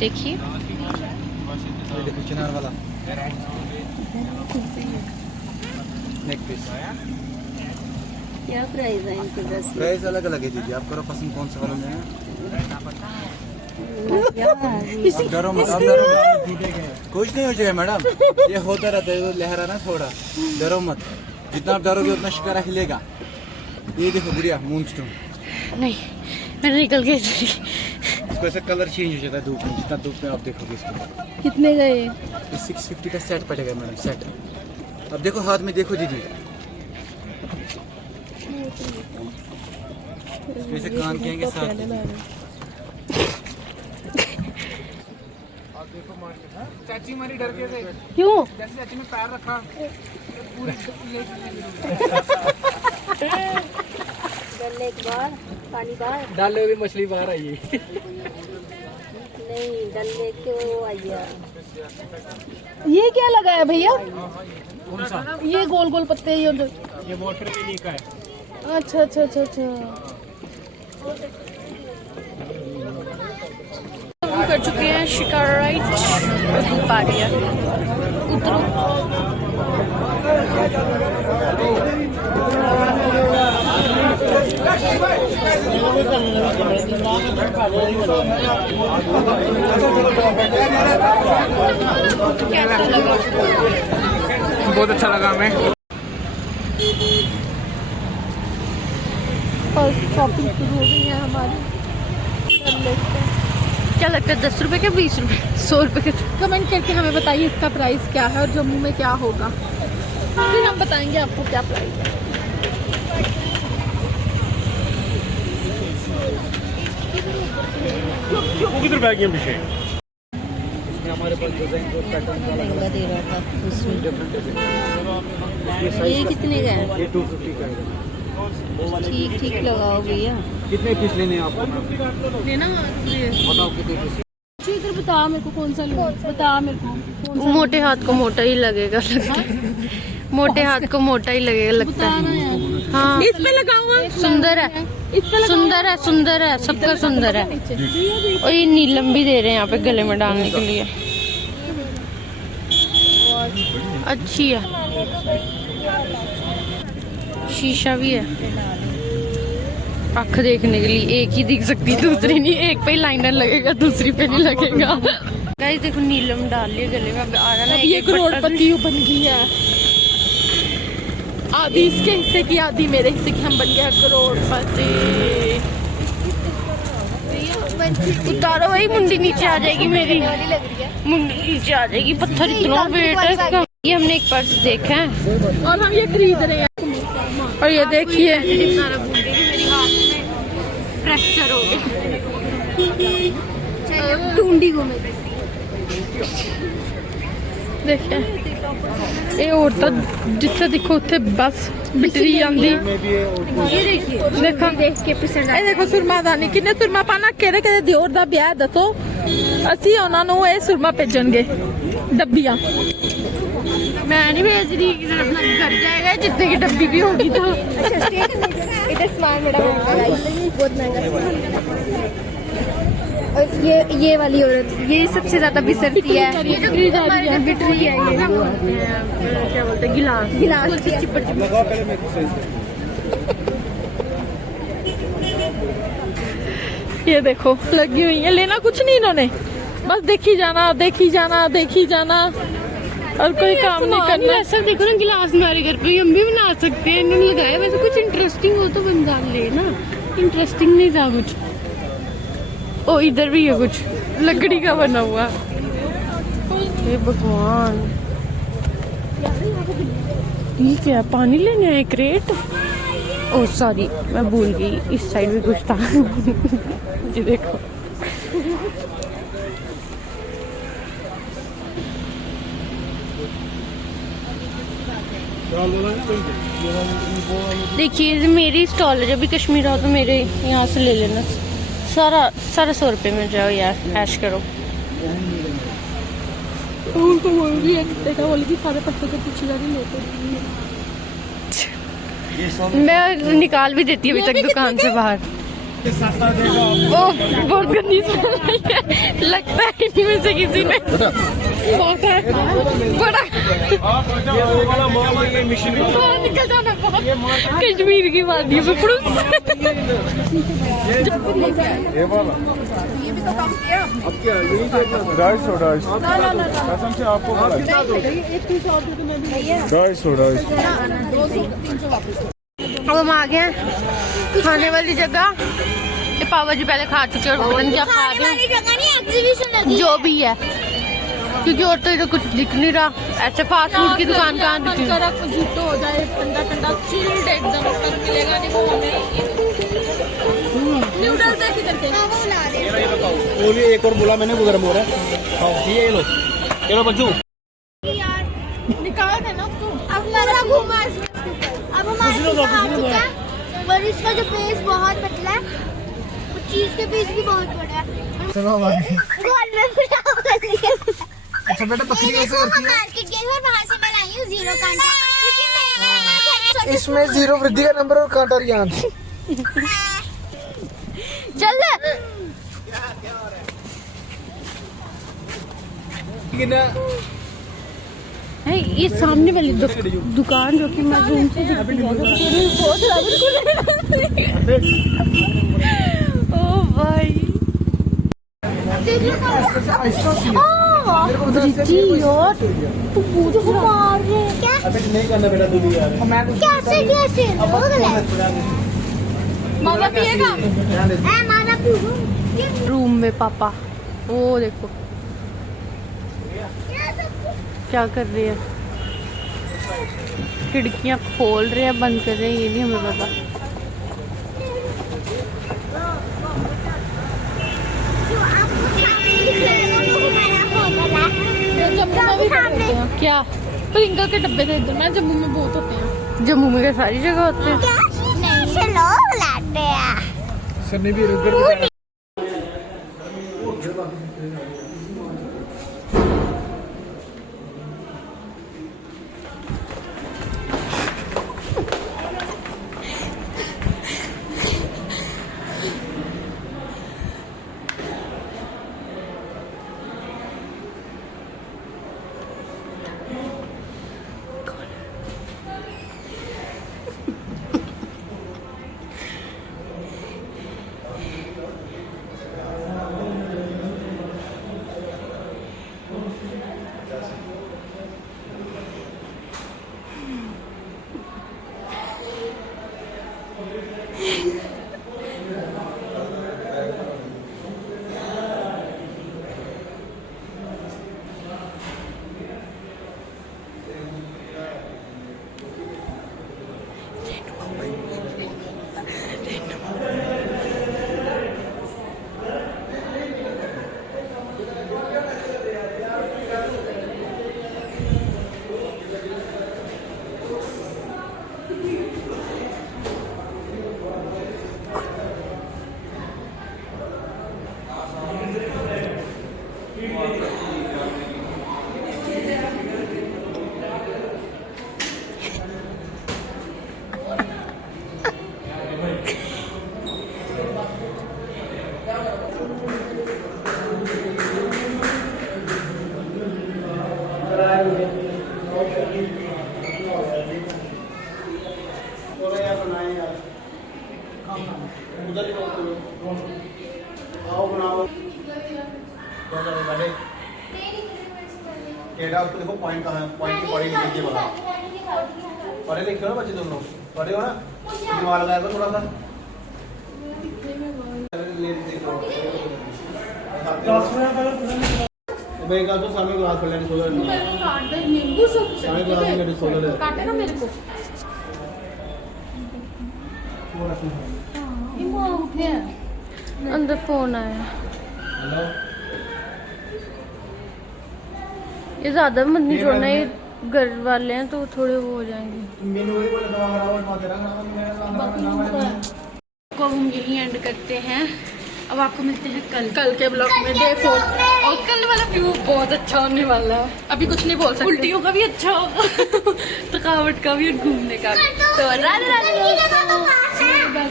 देखिए देखो चिनार वाला नेक पीस। क्या प्राइस है इनके ड्रेस? प्राइस अलग अलग है दीदी, आप करो पसंद कौन सा वाला लेना। डरो मत, आप डरो मत, कुछ नहीं हो जाएगा मैडम, ये होता रहता है, लहरा ना थोड़ा, डरो मत, जितना आप डरोगे उतना शिकारा हिलेगा। ये देखो गुड़िया मूनस्टोन, नहीं मैंने निकल गई। इसको ऐसा कलर चेंज हो जाता है धूप में, जितना धूप में आप देखोगे इसको। कितने का ये? 650 का सेट पड़ेगा मैडम, सेट। अब देखो हाथ में देखो दीदी, जैसे कान के आएंगे साथ। चाची हमारी डर के थे, क्यों? जैसे चाची ने पैर रखा पूरी डलने के बाद पानी बाहर डाले हुए मछली बाहर आई है। नहीं, डलने के वो आई है। ये क्या लगा है भैया? कौन सा? ये गोल गोल पत्ते ये वाटर के लिए का है। अच्छा अच्छा अच्छा अच्छा। हम कर चुके हैं शिकारा राइड और धूप आ रही है। उतरो। कैसा लगा? बहुत अच्छा लगा हमें। शॉपिंग शुरू हो गई है हमारी। क्या लगता है 10 रुपए के 20 रुपए 100 रुपए के? कमेंट करके हमें बताइए इसका प्राइस क्या है और जम्मू में क्या होगा, फिर हम बताएंगे आपको क्या प्राइस है। किधर बैग है पीछे? हमारे पास डिजाइन और पैटर्न वाला महंगा दे रहा था उसमें। डिफरेंट है। ये कितने का है? ये 250 का है। ठीक ठीक लगाओ भैया। कितने पीस लेने हैं आपको? लेना बताओ कितने पीस। इधर बता मेरे को कौन सा लूं, बता मेरे को कौन सा। मोटे हाथ को मोटा ही लगेगा, मोटे हाथ को मोटा ही लगेगा लगता है। बताना यार। हाँ इस पे लगाऊंगा। सुंदर है, इस पे सुंदर है, सुंदर है, सबका सुंदर है। और ये नीलम भी दे रहे हैं यहाँ पे गले में डालने के लिए, अच्छी है। शीशा भी है आँख देखने के लिए, एक ही दिख सकती दूसरी नहीं, एक पे ही लाइनर लगेगा दूसरी पे नहीं लगेगा। गाइस देखो नीलम डाल लिया गले में, अब आ रहा ना ये करोड़पति बन गई है। आधी इसके हिस्से की, आधी मेरे हिस्से की, हम बन गए करोड़पति। उतारो भाई, मुंडी नीचे आ जाएगी मेरी, मुंडी नीचे आ जाएगी, पत्थर इतना वेट है इसका। ये हमने एक पर्स देखा है और हम ये खरीद रहे हैं। और ये देखिए मेरी हाथ में फ्रैक्चर हो गया, टूंडी को मेरी। देखिए ये औरत जिथे देखो उथे बस बिटरी आंदी। ये देखिए, देखो देख के पसंद ਇਹ ਦੇਖੋ ਸੁਰਮਾਦਾਨੀ ਕਿੰਨੇ ਸੁਰਮਾ ਪਾਣਾ ਕਿਹੜੇ ਕਿਹੜੇ ਦਿਓਰ ਦਾ ਵਿਆਹ ਦੱਸੋ, ਅਸੀਂ ਉਹਨਾਂ ਨੂੰ ਇਹ ਸੁਰਮਾ ਭੇਜਣਗੇ ਡੱਬੀਆਂ। मैं नहीं भेज रही, अपना घर जाएगा जितने की डब्बी भी होगी तो। इधर सामान बड़ा महंगा है, बहुत महंगा सामान। और ये वाली औरत, ये सबसे ज्यादा बिसरती है। ये जो हमारे जो बिटरी है, ये क्या बोलते हैं, गिलास गिलास चिपट लगाओ पहले मेरे को सही से। ये देखो लगी हुई है, लेना कुछ नहीं इन्होंने, बस देखी जाना देखी जाना देखी जाना और कोई काम नहीं करना। ऐसा देखो ना, गिलास हमारे घर पे हम भी बना सकते हैं, इन्होंने लगाया। वैसे कुछ इंटरेस्टिंग हो तो बंदा ले ना, इंटरेस्टिंग नहीं था कुछ। ओ इधर भी है कुछ लकड़ी का बना हुआ। हे भगवान, ये क्या पानी लेने आए क्रेट? ओ सॉरी मैं भूल गई, इस साइड भी कुछ था। ये देखो देखिए मेरी स्टॉल है, जब भी कश्मीर आओ तो मेरे यहाँ से ले लेना। सारा 100 रुपये में जाओ यार, ऐश करो। उनको बोल रही है देखा, बोल की सारे पैसे के पीछे जाके लेते। मैं निकाल भी देती हूँ अभी तक दुकान से बाहर। ओ बहुत गंदी स्मेल आई है, लगता है किसी ने बहुत है बड़ा बाहर निकल जाना कश्मीर की वादी में कसम से आपको 250 अब हम आ गए हैं खाने वाली जगह। ये पावा जी पहले खा चुके और पता नहीं क्या खा रहे हैं जो भी है, क्योंकि और तो इधर कुछ दिख नहीं रहा। ऐसे फास्ट फूड की दुकान कहाँ दिखी? झूठो हो जाए, ठंडा ठंडा चिल्ड एकदम ऊपर मिलेगा नहीं वो हमें। नूडल्स है किधर से? वो भी एक और बोला मैंने, वो गर्म हो रहा है। ये लो बच्चू। निकाल देना उसको। अब मेरा घुमा अब हमारा और इसका जो पीस बहुत पतला है, चीज के पीस भी बहुत बड़ा है। अच्छा बेटा पत्नी कैसे होती है? मार्केट गई और वहाँ से मैं लाई हूँ 0 कांटा। इसमें 0 वृद्धि का नंबर और कांटा ज्ञान। चल ये सामने वाली दुकान जो कि मैं रूम से ओ भाई नहीं करना बेटा तू भी यार। कैसे मामा पिएगा? रूम में पापा वो देखो क्या कर रहे हैं, खिड़कियां खोल रहे हैं बंद कर रहे हैं, ये नहीं हमें पता। जम्मू में भी होते हैं क्या प्रिंगल के डब्बे थे इधर। मैं जम्मू में बहुत होते हैं। जम्मू में क्या सारी जगह होते हैं? सन्नी भी रुक उसको देखो पॉइंट कहाँ है, पॉइंट की पढ़े लिखिए बता। पढ़े लिखे हो ना बच्चे तुम लोग, पढ़े हो ना? दिमाग लगाया करो थोड़ा सा। मेरे ख्याल से सामने क्लास पढ़ लेने सोलर सामने क्लास में सोलर है। काटेगा मेरे को। अंदर फोन आया। हेलो ये ज्यादा मत नहीं छोड़ना, ये घर वाले हैं तो थोड़े वो हो जाएंगे। को हम यही एंड करते हैं। अब आपको मिलते हैं कल के ब्लॉग में डे 4। और कल वाला व्यू बहुत अच्छा होने वाला है। अभी कुछ नहीं बोल सकते। उल्टियों का भी अच्छा होगा थकावट का भी और घूमने का भी। तो राधे राधे।